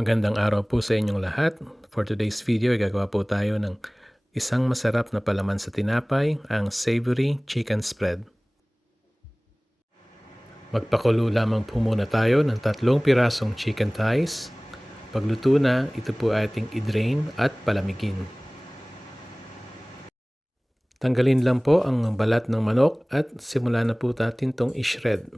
Magandang araw po sa inyong lahat. For today's video, gagawa po tayo ng isang masarap na palaman sa tinapay, ang savory chicken spread. Magpakulo lamang po muna tayo ng tatlong pirasong chicken thighs. Pagluto na, ito po ating i-drain at palamigin. Tanggalin lang po ang balat ng manok at simula na po natin itong i-shred.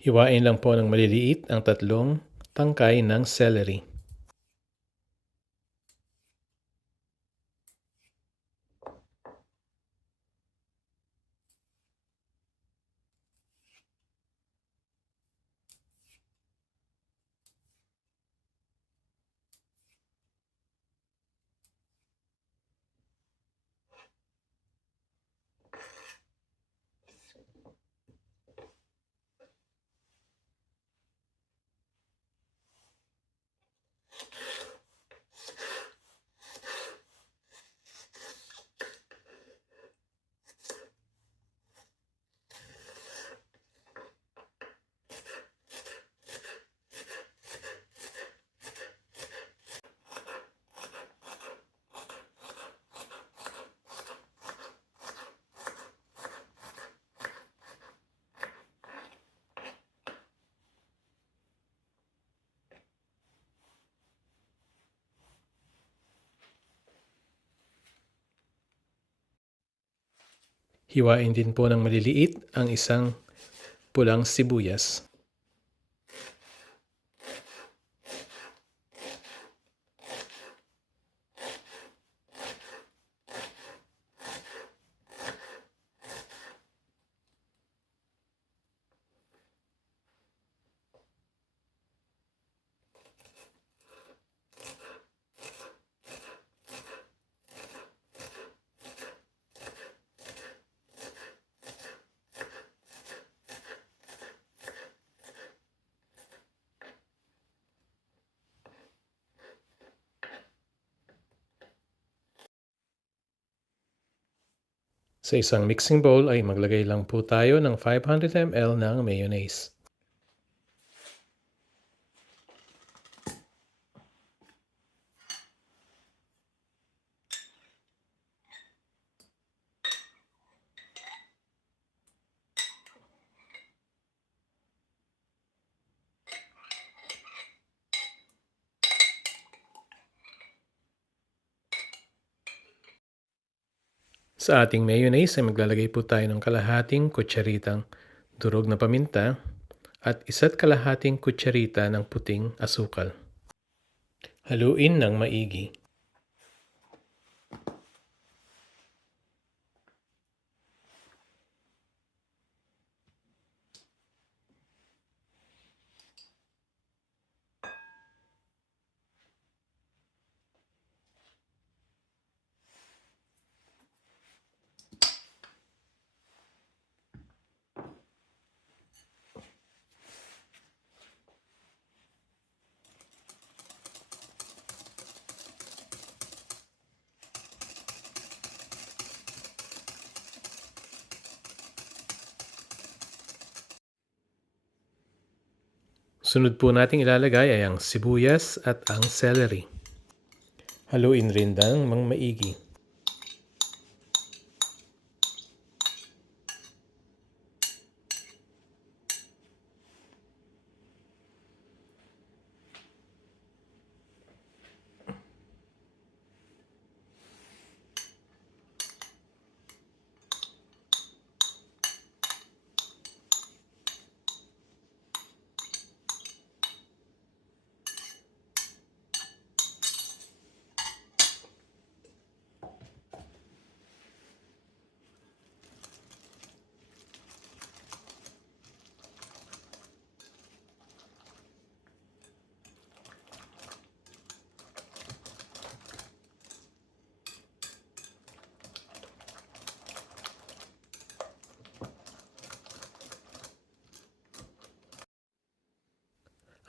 Hiwain lang po ng maliliit ang tatlong tangkay ng celery. Hiwain din po ng maliliit ang isang pulang sibuyas. Sa isang mixing bowl ay maglagay lang po tayo ng 500 ml ng mayonnaise. Sa ating mayonnaise ay maglalagay po tayo ng kalahating kutsaritang durog na paminta at isa't kalahating kutsarita ng puting asukal. Haluin ng maigi. Sunod po nating ilalagay ay ang sibuyas at ang celery. Haluin rin ng mang maigi.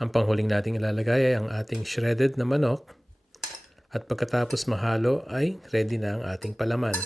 Ang panghuling nating ilalagay ay ang ating shredded na manok at pagkatapos mahalo ay ready na ang ating palaman.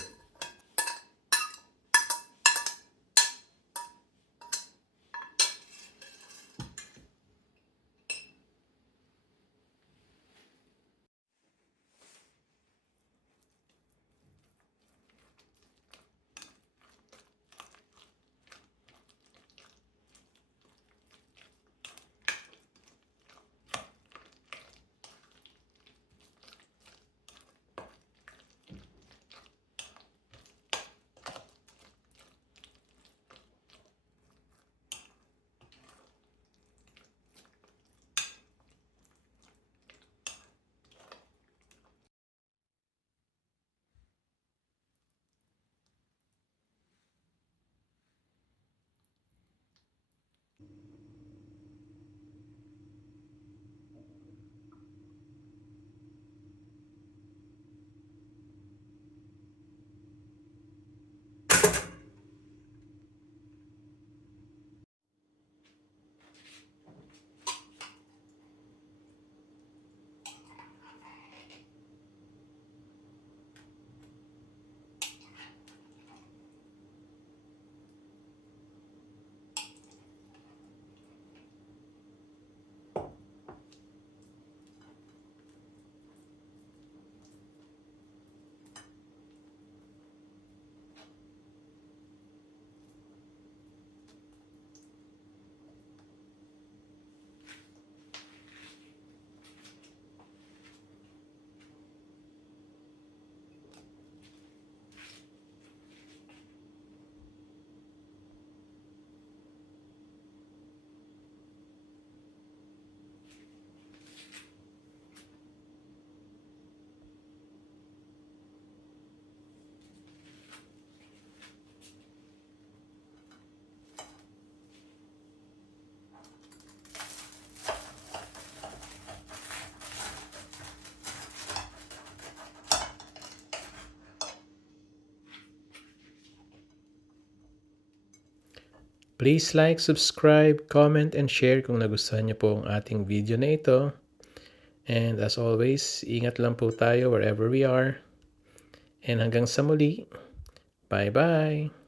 Please like, subscribe, comment, and share kung nagustuhan niyo po ang ating video na ito. And as always, ingat lang po tayo wherever we are. And hanggang sa muli, bye-bye!